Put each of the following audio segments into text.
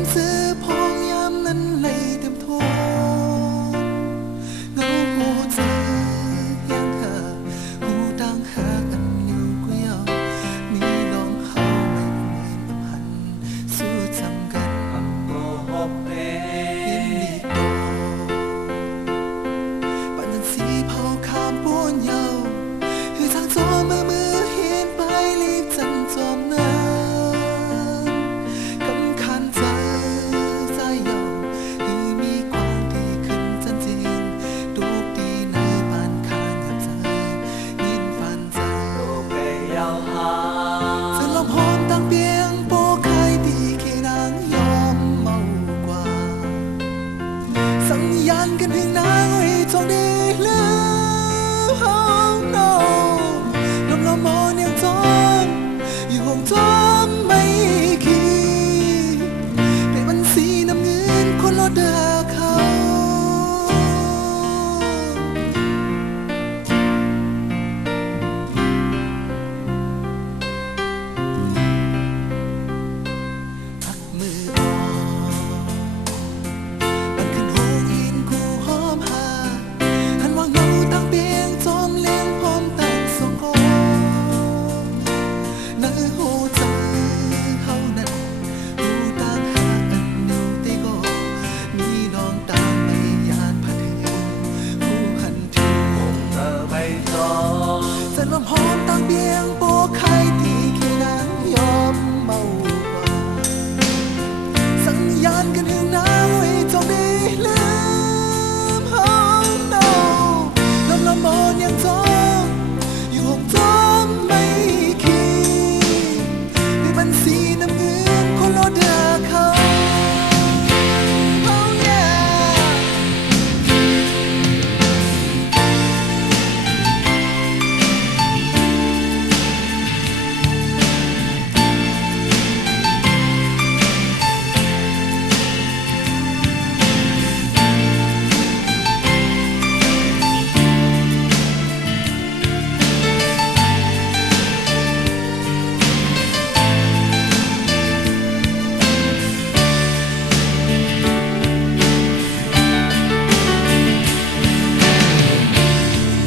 มซื้อพองยามนั้นเลยเต็มท้องเงาหูเจอยังหาหูดังหาอันอยู่ก็ยาวมีน้องเขาไม่เหมือนกับหันสู้จำกันอัมโบฮบเยินดีโตปันนันสีเผาขามป้วนเยาคือทางจอมือเห็นไปรีบจันจอมเนินกำคันใจใจเยาคือมีความดีขึ้นจันจริงดูดีในบ้านคานกับใจยินฟันใจโลเปยาวหาจะลมหอมตั้งเปียงโปใครดีแค่นางยอมเมากว่าสัญญาณกันเพียงนางไว้จงดีเลือลมละมอนยังจอมอยู่ห้องจอมไม่คีเป็นมันสีน้ำเงินคนละเดือเขาพักมือออกบันขึ้นห้องยินกูหอมหาหันว่าเงาตั้งเบียงจอมเลี้ยงพร้อมตั้งสองกในหูเจอเขานั้นหูตามหาอันอยู่ที่ก็มีน้องตามไม่ยานผ่านถึงหูหันถึงคงเธอไม่จอจะลมหอมตั้งเบียงโปใครที่แค่นั้นยอมเมากว่าสัญญาณกันถึงน้ำไว้จงดีลืมห้องเนาลมละมอนยังจอมอยู่ห้องจอมไม่คีเป็นมันสีน้ำเงินคนละเดือเขา Oh yeah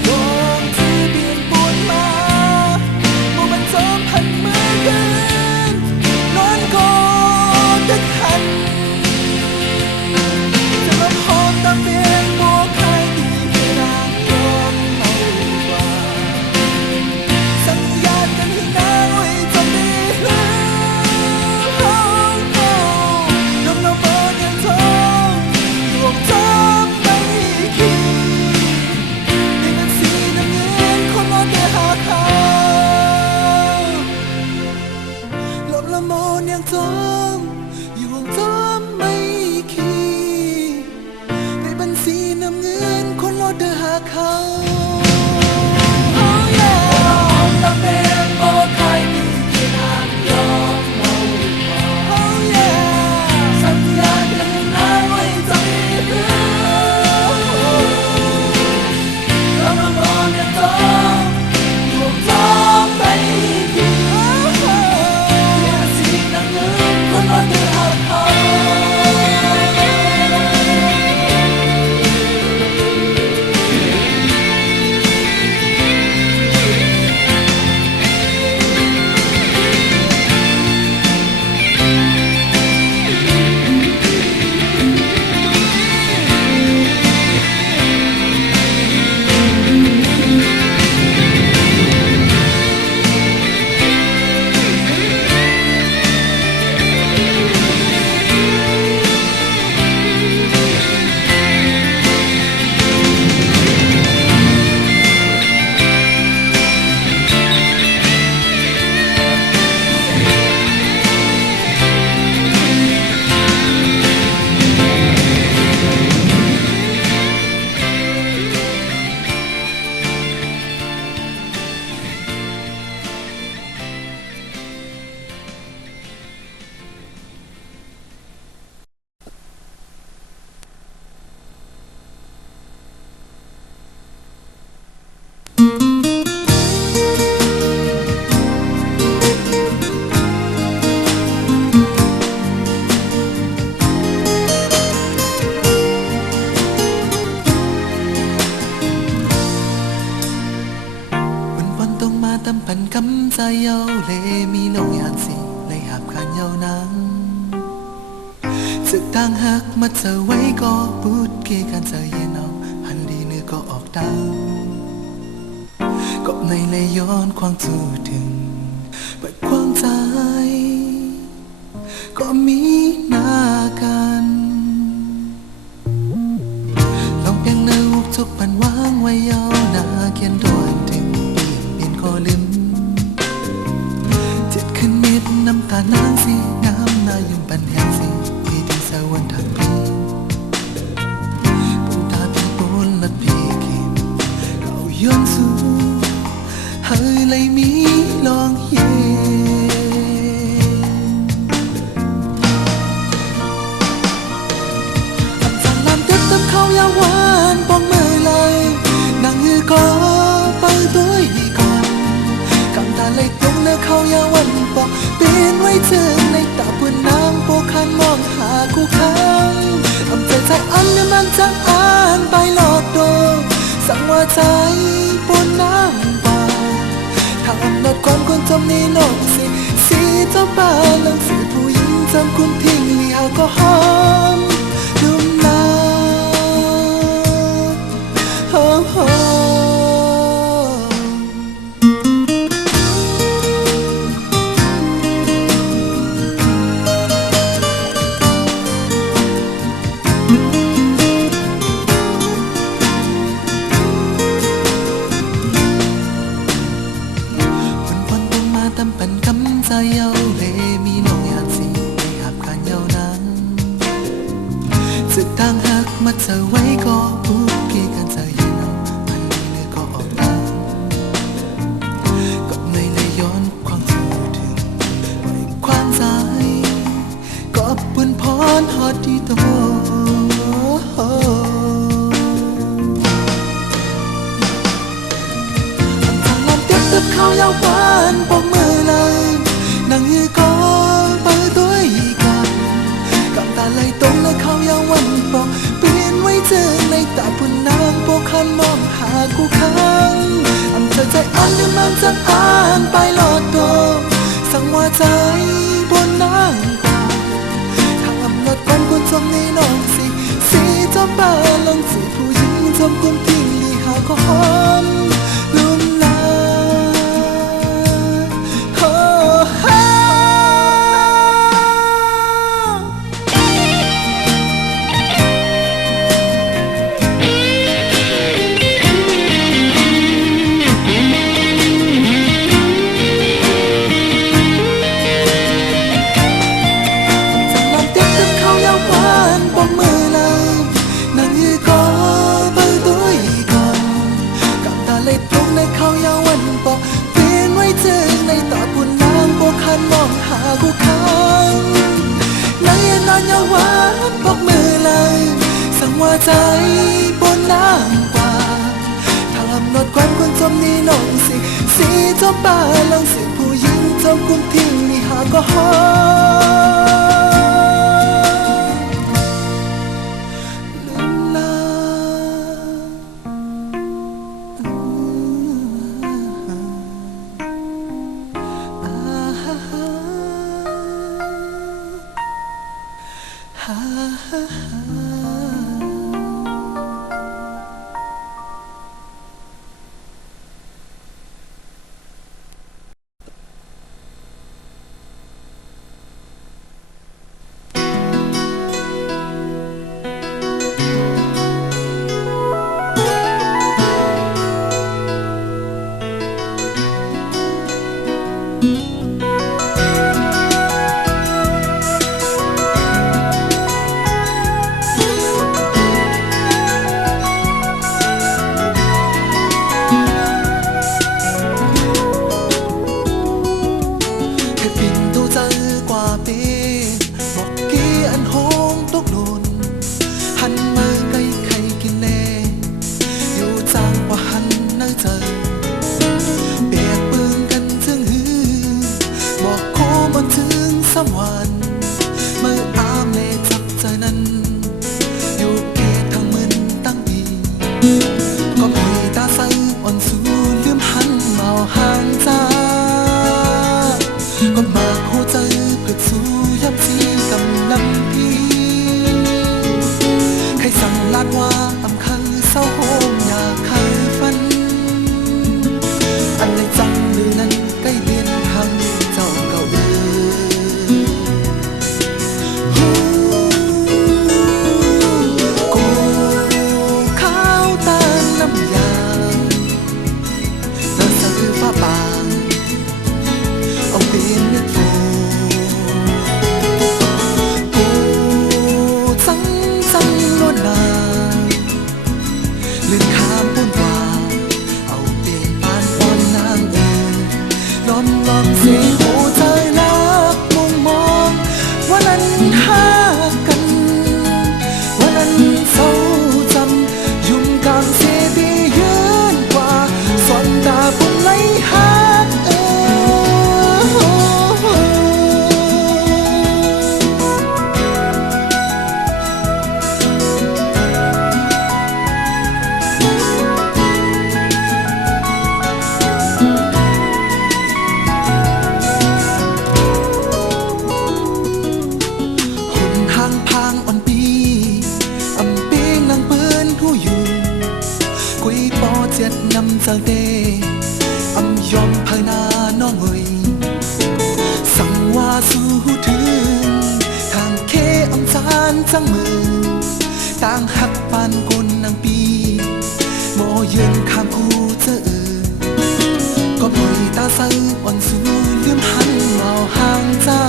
ดวงที่เบี่ยงปวนมาโมมันจอมพันมือกันนอนกอดกันหันจะลมหอมตามเบียงโบกใครดีแค่นางยอมเมากว่าสัญญาณกันให้นางไว้จงดีลืมห้องเนาลมละเมิดยังทองดวงจอมไม่คีให้มันสีน้ำเงินคนละเดือหาเขาลมละมอนยังจอมอยู่ห้องจอมไม่คีให้มันสีน้ำเงินคนละเดือหาเขา Oh yeah ตะเบียงโบกใครดีแค่นางยอมเมากว่า Oh yeah สัญญากันให้นางไว้จงดีลืมลมละมอนยังจอมอยู่ห้องจอมไม่คีให้มันสีน้ำเงินคนละเดือหาเขา Oh 在有你มีลงอย่างสิเลยหับขันยาวนานสึกตั้งหักมัดเธอไว้ก็พูดเกี่ยกันเธอเย็นเอาหันดีเนื้อก็ออกดังก็ในเลยย้อนความทูถึงเปิดความใจก็มีหน้ากันลองเพียงนึกทุกปันวางไว้ยาวหน้าเขียนโดนถึงเปลี่ยนข้อลืมเจ็ดขึ้นมิดน้ำตานางสิงามหน้ายุ่งปันแหงสิพี่ที่สวรรค์ทางพี่ปุ่นตาพี่ปุ่นลัดพี่กินเขาย้อนสู่เฮ้ยเลยมีลองเย็นเขายาวหวานปองมือเลยนางยือก็เปิดตัวอีกก่อนกำตาเลยตรงเนื้อเขายาววันปองเปลี่ยนไว้เจอในตาปุ่นน้ำโปคันมองหาคู่ค้างทำใจใจอันเนี่ยมันจังอ่านไปหลอกโดสั่งว่าใจปุ่นน้ำปองทำลดความคนจมในโลกสีเจ้าบ้านลังสีผู้หญิงจำคุณทิ้งเลี้ยวก็หอมดุมน้ำเยาเลมีลงอย่างสิไม่หับขันยาวนานสึกตั้งหักมัดเธอไว้ก็พูดเกี่ยกันเธอเย็นเอาพันนี้เนื้อก็ออกตามก็ในเลยย้อนความทูถึงไว้ความใจก็ปุ่นพรฮอดที่โตเขายาวหวานปองมือเลยนางยือก็เปิดตัวอีกก่อนกำตาเลยตรงและเขายาววันปองเปลี่ยนไว้เจอในตาปุ่นนางโปคันมองหาคู่ค้างอำเธอใจอ่อนเนี่ยมันจะอ่านไปหลอดโดสั่งว่าใจบนนางกว่าทางอำนาจความควรจมในน้องสีเจ้าป่าลงสีผู้หญิงจมกุมพิงลีหาก็หอมลืมมองหาคู่ค้างนางยังนอนยาวหวานบอกมือเลยสั่งว่าใจบนน้ำกว่าถ้าลำนดความคนจมนี่น้องสีเจ้าป่าลังสิผู้หญิงเจ้าคุมทิ้งนี่หาก็หอ งอ่อนปีอำปีนางปืนผู้อยู่กุยปอเจ็ดนำจากเดอำยอมภายนาน้องเอ่ยสั่งว่าสู้ถึงทางเคอำจานจังมือต่างหักปานกุนนางปีโมยืนข้างคู่เจอก็ปล่อยตาใสอ่อนสู้ลืมหันเมาห่างจ้า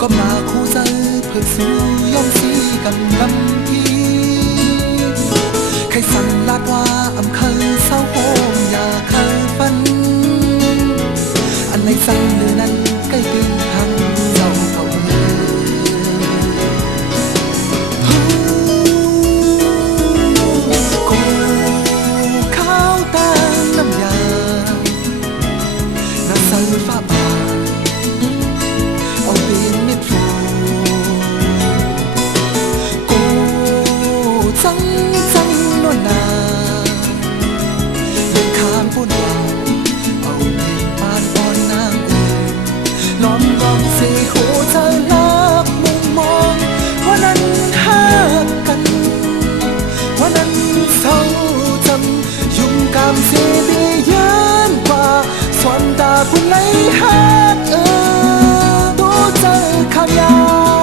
ก็มาคู่เจอเพื่อสู้ยอมสีกันลำพีใครสั่งลาดว่าอำเคยเศร้าโหมอย่าเคยฝันอันไหนสั่งหรือนั้นใกล้เป็นทางเจ้าเก่ากูข้าวตาน้ำยาน้ำใสฟ้าบาเอาเป็นมิตรฟูกูจังโนนาเล่นข้างปุ่นเอาเป็นปานอ่อนนางอูล้อมรอบสีหัวใจลักมุมมองว่านั้นหักกันว่านั้นเศร้าจำยุ่งกามเสียดีย้านกว่าสวมตาปุ่นไหลหักตัวเจอข้างยาว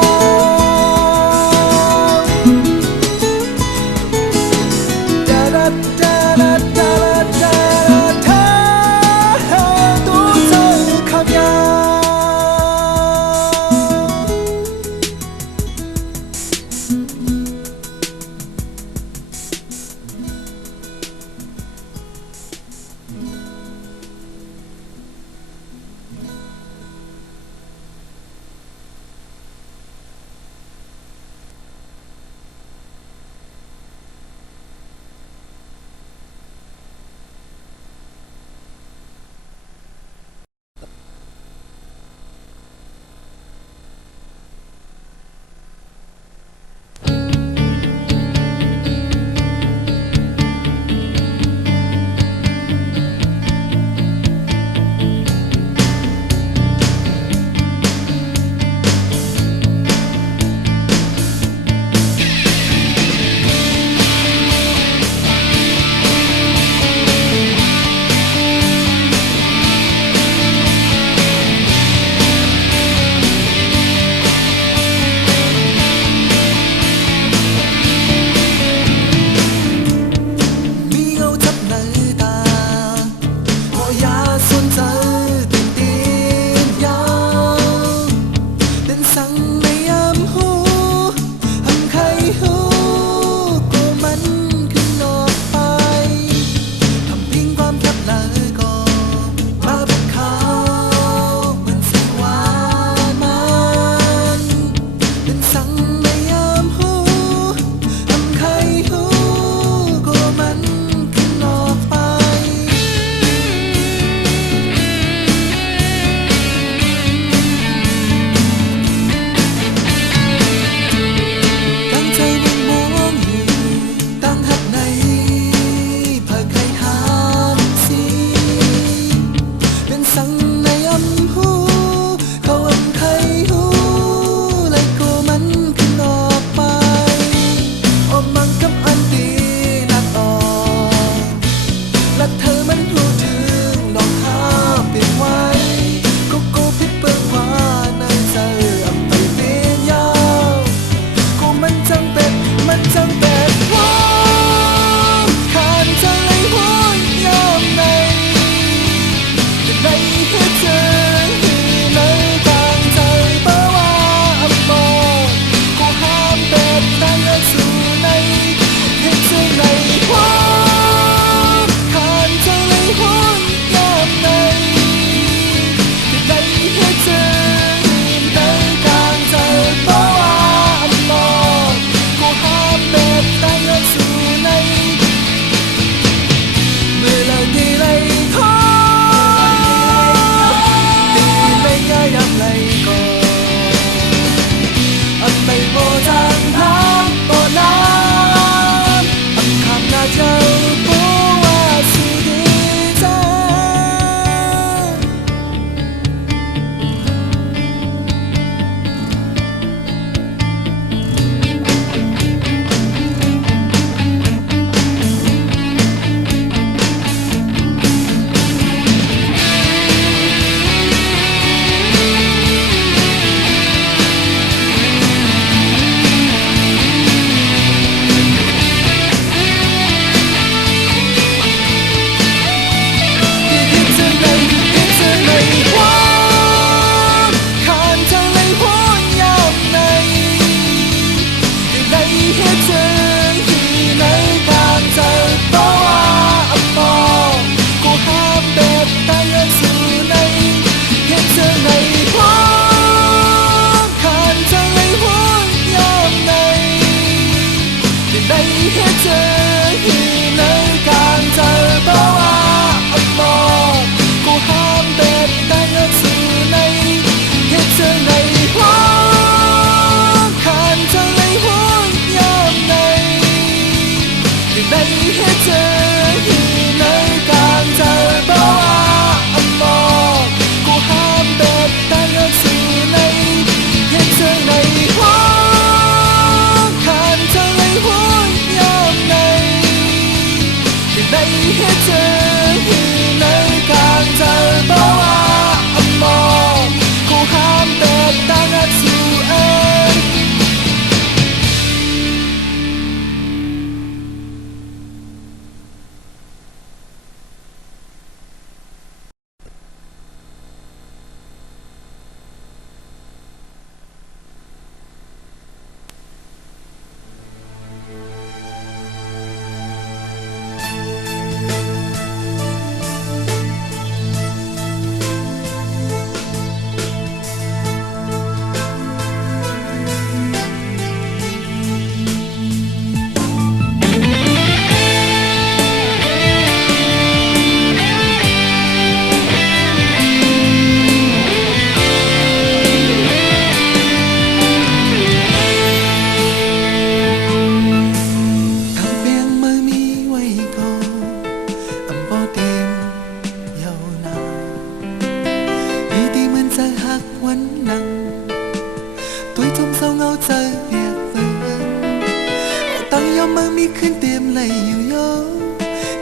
เศร้าเงาใจเปียกฝนตั้งยอมมือมีขึ้นเต็มไหลอยู่โย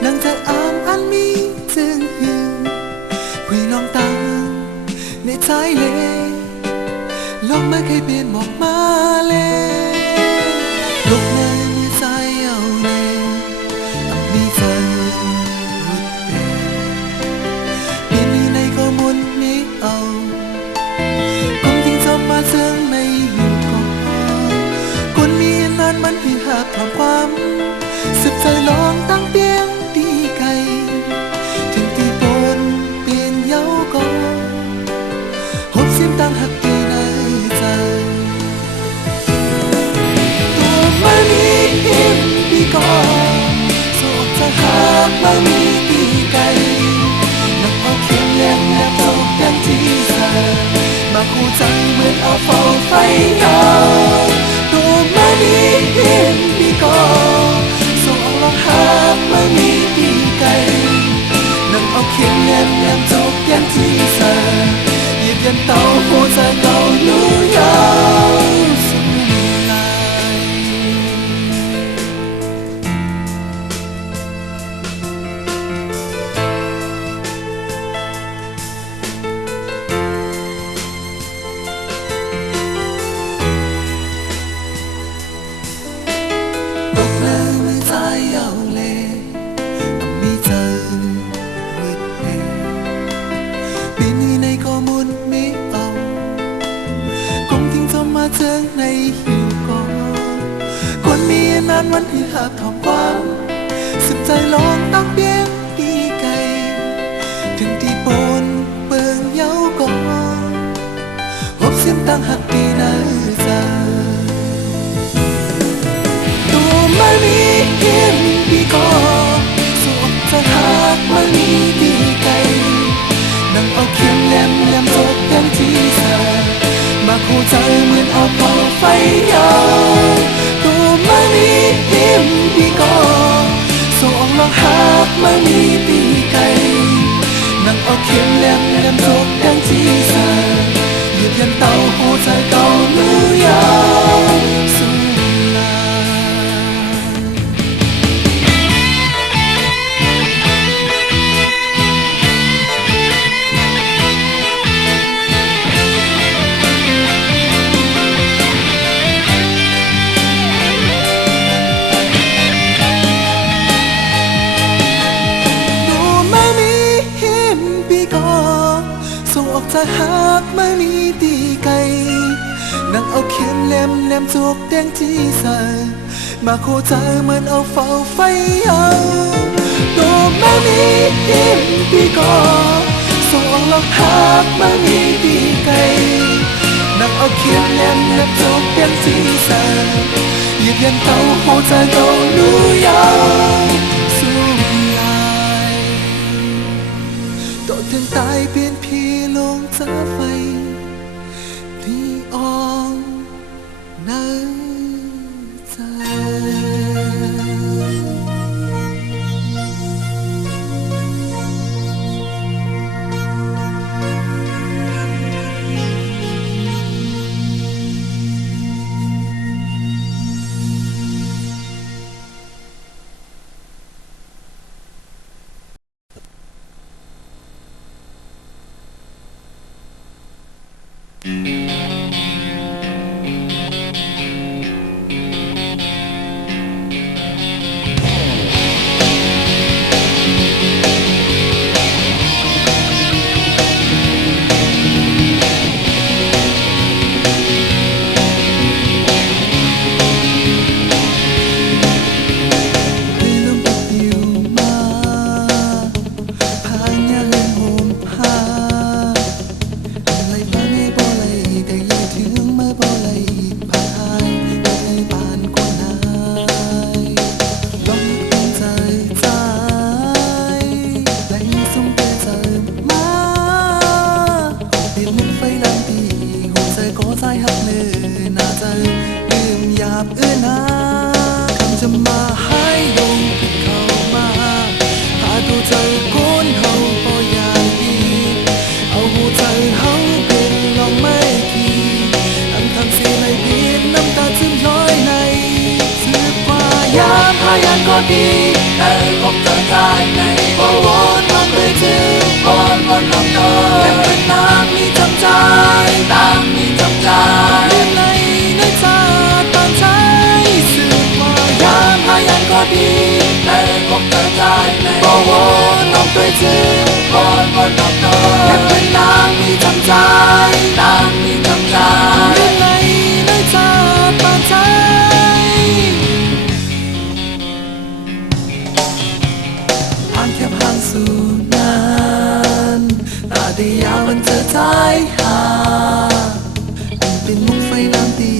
นางเธออ่านอันมีจึงหือผู้ลองตังในใจเลยลองไม่เคยเปลี่ยนบอกมาเลยลูกในมือใจเอาเลยมีเธอหุดเด่นปีนี้ในก็มุนนี้เอาคงทิ้งจบมาเชิงในอยู่ก่อนคนมีนั้นมันคือหักความสึกใจลองตั้งเปียงดีไกลถึงที่ปนเปลี่ยนเย้าก่อนหบเสียมตั้งหักดีในใจตัวไม่มีหินดีก่อนโศกจะหักไม่มีดีไกลนักเอาเข็มแหลมแหลมจบยังที่เธอมาคู่ใจเหมือนเอาเฝ้าไฟยาวตัวไม่มีหินดีก่อนหักไม่มีดีไกลนั่งเอาเข็มแหลมแหลมจบยังที่เธอเหยียบยันเตาหัวใจเก่าลู่ยาวสุดลายตกน้ำมือใจเอาเจอในหิวก่อนคนมีนั้นวันที่หักถอมความสุดใจลองตั้งเบี้ยงดีไกลถึงที่ปนเปิงเย้าก่อนพบเสียมตั้งหักดีในใจตัวไม่มีเห็นดีก่อนสุดจะหักไม่มีดีไกลนั่งเอาเข็มแหลมแหลมจบเต็มที่เธอมาคู่ใจเหมือนเอาเผาไฟยาวตัวไม่มีหิมดีก่อนส่งลองหักไม่มีตีไกลนั่งเอาเข็มแหลมแหลมจบยังที่เธอเหยียบยันเตาหัวใจเก่าลู่ยาวสุดลายจะหักไม่มีดีไกลนั่งเอาเข็มแหลมแหลมจวกแดงที่ใส่มาโคใจเหมือนเอาเฝ้าไฟยาวตัวไม่มีหิมดีก่อนส่งลองหักไม่มีดีไกลนั่งเอาเข็มแหลมแหลมจวกแดงที่ใส่เหยียบยันเตาโคใจเก่าลู่ยาวสู้ลายต่อถึงตายเปลี่ยนพี่ลงจะไฟพี่อองในใจ เฮาเป็นลองไม่กี่อันทำสิไม่ดี ก็ดีแต่คงจะใจในโอ้โหน้องเลยจื้อวอนวอนน้องน้อยและเป็นนางมีจำใจต่างมีจำใจเรียนในชาติตามใจสืบมายามหายันก็ดีแต่คงจะใจในโอ้โหน้องเลยจื้อวอนวอนน้องน้อยและเป็นนางมีจำใจต่างมีจำใจเรียนในชาติตามใจห่างแค่ห่างสู่นานตาได้ยาวมันจะใจหาเป็นมุกไฟน้ำตี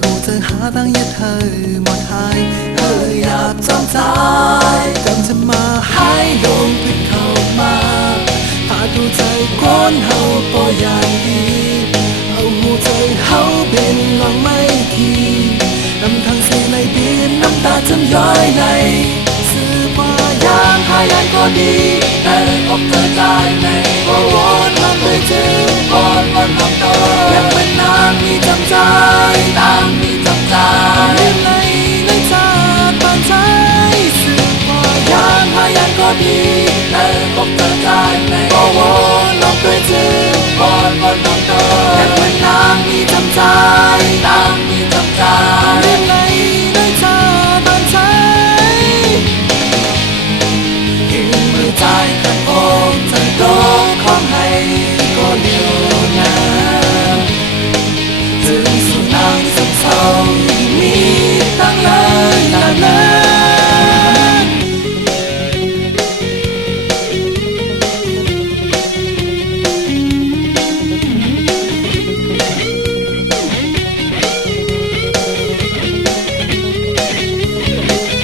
หูเธอหาตั้งยัดเธอหมดหายอยากจองใจจำจะมาให้ลงพิษเข้ามาพาดูใจก้นเฮาปออย่างดีเอาหูเธอเฮาเป็นลองไม่ทีน้ำทางสีในดินน้ำตาจำย้อยในซื้อมายามหายันก็ดีแต่พบเธอใจในโอ้โหน้องเลยจื้อวอนวอนน้องน้อยและเป็นนางมีจำใจต่างมีจำใจเรียนในชาติบ้านใจสืบมายามหายันก็ดีแต่พบเธอใจในโอ้โหน้องเลยจื้อวอนวอนน้องน้อยและเป็นนางมีจำใจต่างมีจำใจเรียนในชาติบ้านใจยืนมือใจขัดอกฉันโดนของให้ก็เดียวนะถึงสุนางสับเศร้าที่มีตั้งเลยนานนาน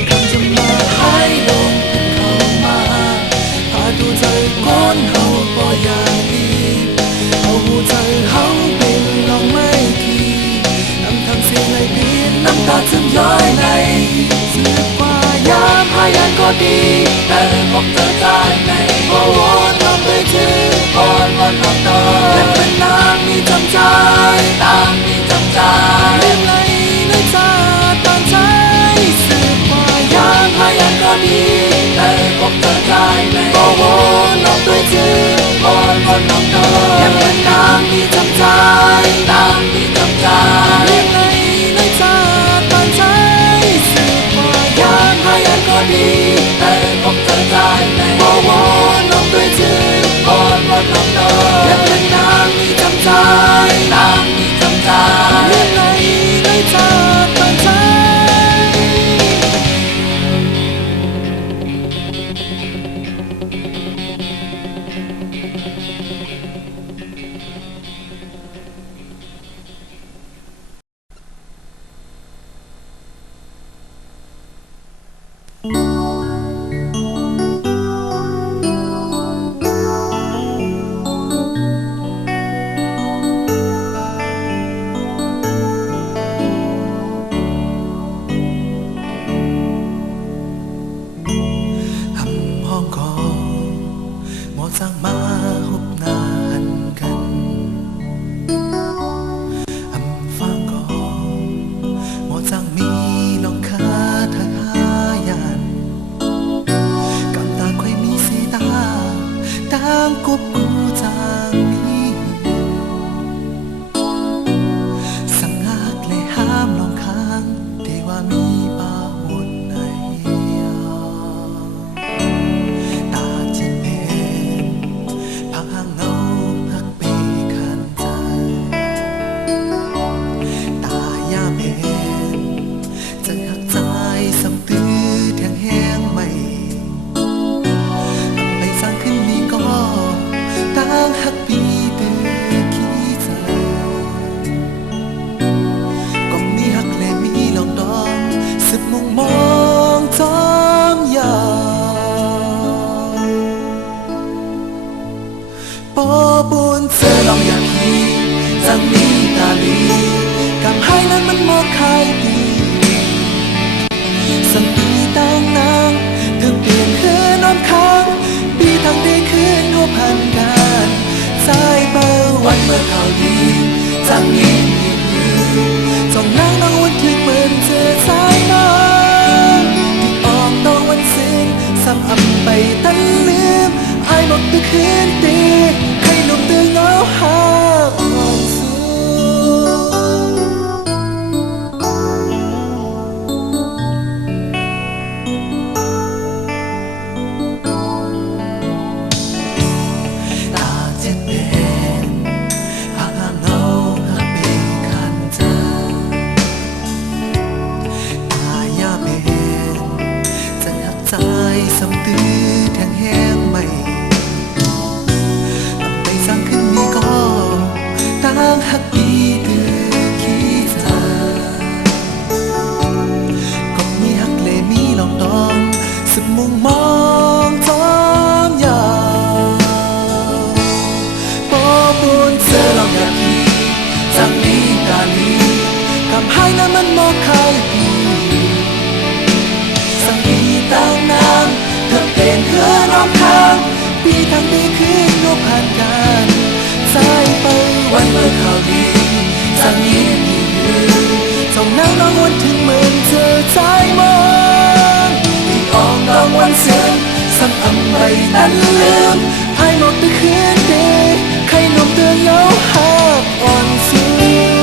คำจะมาให้ลงเข้ามาพาดูใจก้นเฮาปออย่างดีเอาหูใจเฮาเป็นลองไม่ทีน้ำทำเสียงไหลเพียนน้ำตาซึมย้อยในสืบกว่ายามหายันก็ดีแต่พบเธอใจในโอ้โหน้องเลยจื้อวอนวอนน้องน้อยและเป็นนางมีจำใจต่างมีจำใจเรียนในชาติบ้านใจสืบกว่ายามหายันก็ดีแต่พบเธอใจในโอ้โหน้องเลยจื้อวอนวอนน้องน้อยและเป็นนางมีจำใจต่างมีจำใจเรียนในชาติบ้านใจสืบกว่ายามหายันก็ดีแต่พบเธอใจในโอ้โหน้องเลยจื้อวอนวอนน้องน้อยและเป็นนางมีจำใจต่างมีจำใจเรียนในชาติบ้านใจ จงนั่งนอนวันที่เหมือนเจอสายน้ำที่ออกตรง สำตื้อแทงแห้งใหม่ทำไปสร้างขึ้นนี้ก็ต่างหักดีตือขี้ตาก็มีหักเลมีลองดองสุดมุมมองจอมยาวปอบุญเจอลองอยากมีจังนี้กาลีคำให้นั้นมันมองใครดีสังปีต่างน้ำเธอเป็นเพื่อนน้องข้างปีทั้งปีคืนโนผ่านกันสายไปวันเมื่อข่าวดีสังนี้มีมือส่งนั่งรางวัลถึงเหมือนเธอใจมองที่ออกรางวัลเสื่อมซ้ำอำไปนั้นลืมให้หมดไปคืนเดีใครนมเตือนเงาหากอ่อนสูง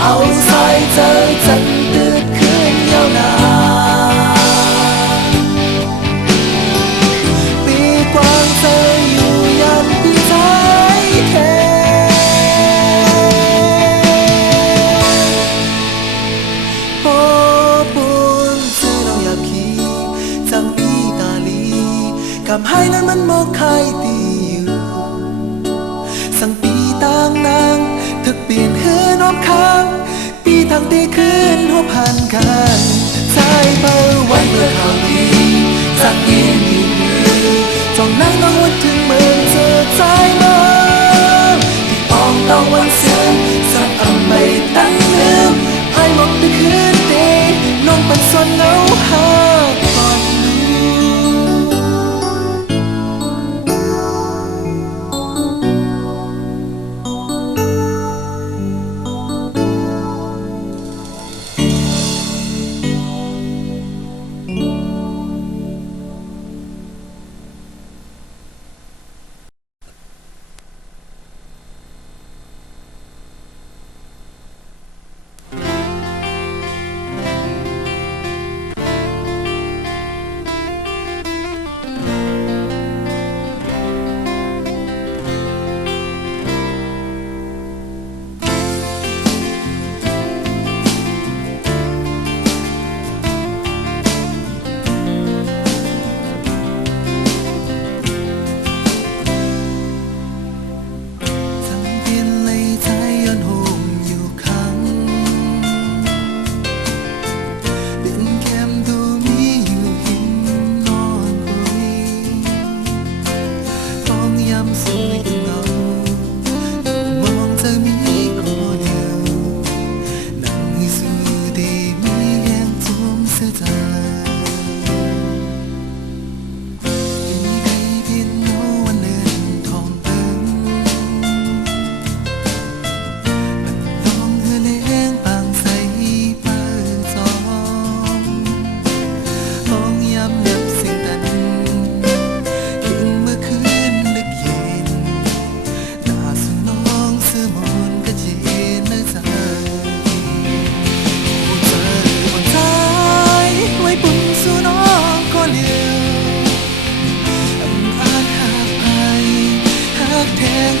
เอาสายเจอจันตื่นขึ้นยาวนานปีกว้างเธออยู่ยันปีใจแท้พอบุญเธอเราอยากขี่จังมีกาลีคำให้นั้นมันมองใครตีอยู่สั่งปีต่างนางเธอเปลี่ยนเฮือน้อมค้างปีทางตีขึ้นหัวผ่านกันสายเบอร์วันเมื่อข่าวดีจากนี้มีมือจ้องนั่งน้องวันถึงเมืองเจอใจมาที่อองต้องวันเสื่อมสับอำไม่ตั้งลืมให้หมดไปคืนดีน้องเป็นส่วนเงาหาก่อน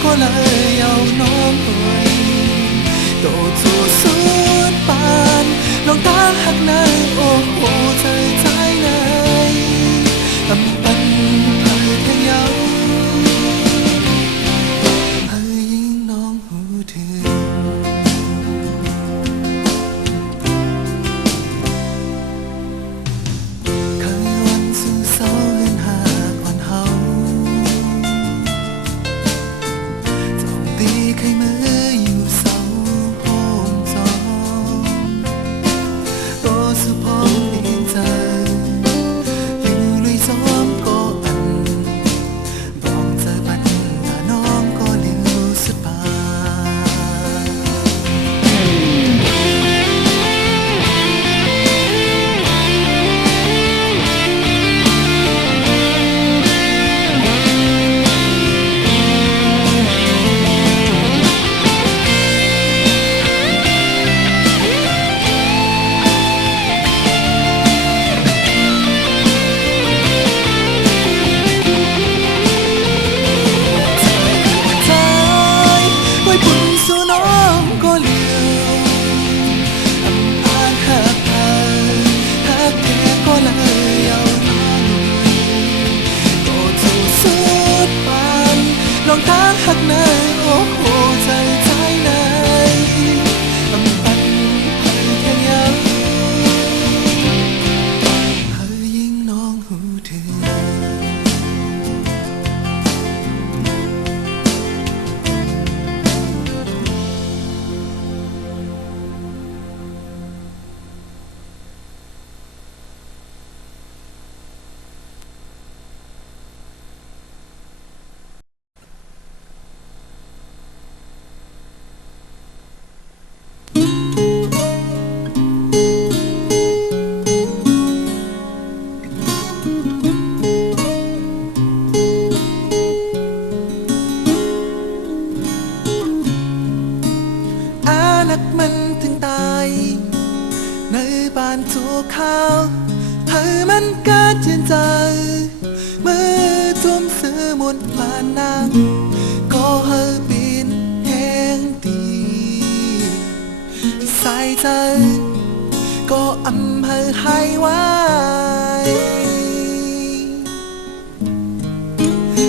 ก็เลยเอาน้องเอ่ยโตจูสุดปานน้องตาหักนายโอ้โหใจใจนายอำปันเธอแค่เยาเฮ้ยยิ่งน้องหูถึงเคยวันสู่เศร้าเงินหากอ่อนเฮาเคยมืออยู่เสาห้องจอมโตสุพองเองใจ มันถึงตายในบ้านตัวข้าวให้มันกาเจียนใจเมื่อทุ่มเสือหมดผ่านนางก็ให้ปีนแห้งตีใส่ใจก็อำให้ไว้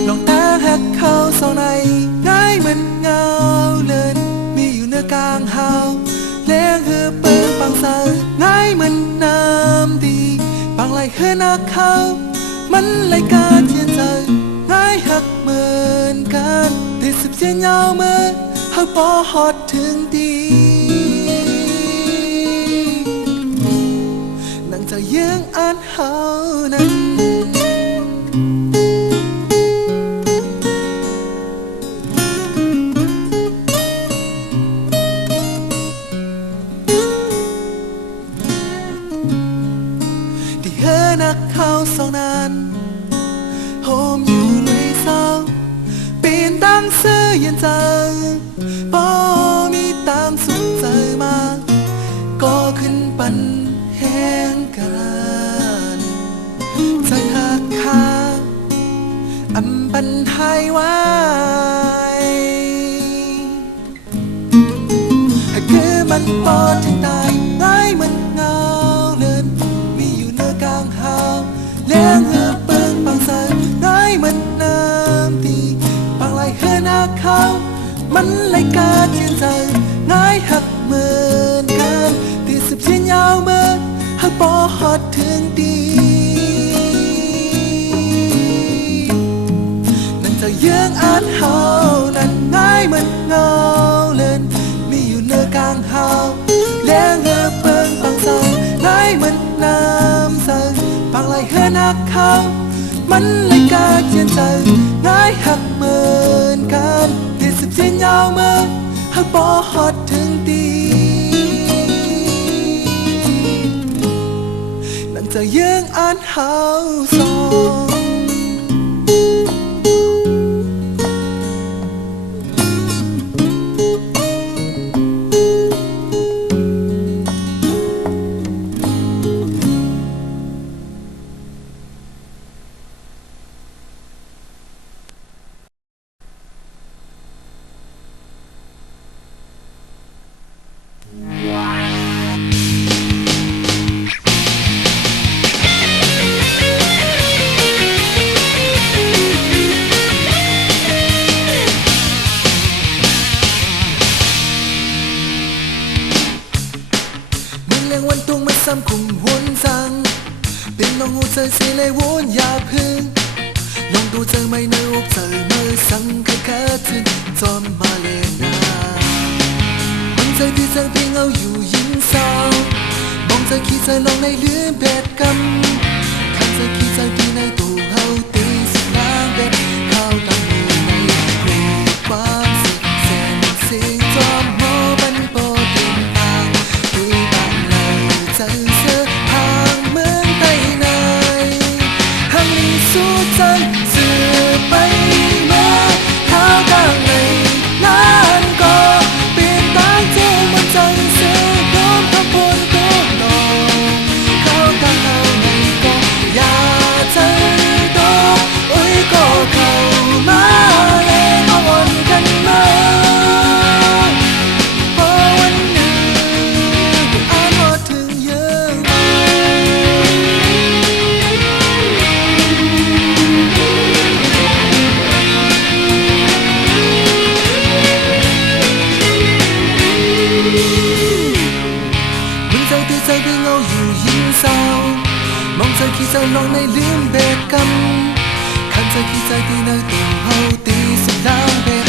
ลองตาหักเข้าเศร้าในง่ายเหมือนเงาเลินมีอยู่เนื้อกลางเฮาเลี้ยงเหือเปิงปังเสาง่ายเหมือนน้ำดีปังไหลเหือนักเขามันไหลกาเทียนใจง่ายหักเหมือนกันติดสิบเสียงเงาเมื่อหักปอหอดถึงดีนั่งจะยืงอันเฮานั้นนักเข้าสองนานโฮมอยู่ในเศร้าปีนตั้งเสื้อเย็นจังบ่มีตังสุขใจมาก็ขึ้นปันแห้งกันใจหักคาอำปันให้ไว้ให้คือมันปอดถึงตายได้เหมือนเงาเลินเลี้ยงเหือเปิงปังใสได้เหมือนน้ำตีปังไหลเหือนักเขามันไหลกาเทียนใจง่ายหักเหมือนกันตีสิบเทียนยาวเมื่อหักปอหอดถึงดีนั่นจะยืงอันเฮานั้นง่ายเหมือนเงาเลินมีอยู่เนื้อกลางเฮาเลี้ยงเหือเปิงปังใสง่ายเหมือนน้ำใสปังไหลเหือนักเขามันไหลกาเจียนใจง่ายหักเหมือนกันติดสิบเสียงยาวเมื่อหักปอหอดถึงดีนั่นจะยืงอันเฮาสองวันตุงมาซ้ำคุมหุนสังเป็นน้องหูเจอสิเลยวุ่นอย่าพึ่งลองดูเจอไม่ในอกเจอเมื่อสังเคยแค่ถึงจอมมาเลนามันใจที่เจอเพียงเอาอยู่ยิ้มเศร้ามองใจขี้ใจลองในเลือนเบ็ดกำขันใจขี้ใจที่ในตัวเฮาตีสุดนางเบ็ดเข้าตั้งมือในคุยความสุขแสนสิ่งจอมโมบันโปตินตาใจเสื้อทางเมืองใต้ในหังนี้สู้ใจเสื้อไปเมื่อเท้ากลางในล้านก็เปลี่ยนตางเจ้ามันใจเสื้อพร้อมทั้งปนก็นอนเข้ากลางเอาในก็อย่าใจโตโอ้ยก็เข้ามาเลยก็วนกันมาใจที่เงาอยู่ยิ้มเศร้ามองใจขี้ใจลองในลืมเบ็ดกำขันใจขี้ใจที่ในตัวเฮาตีสุดล้างเบ็ด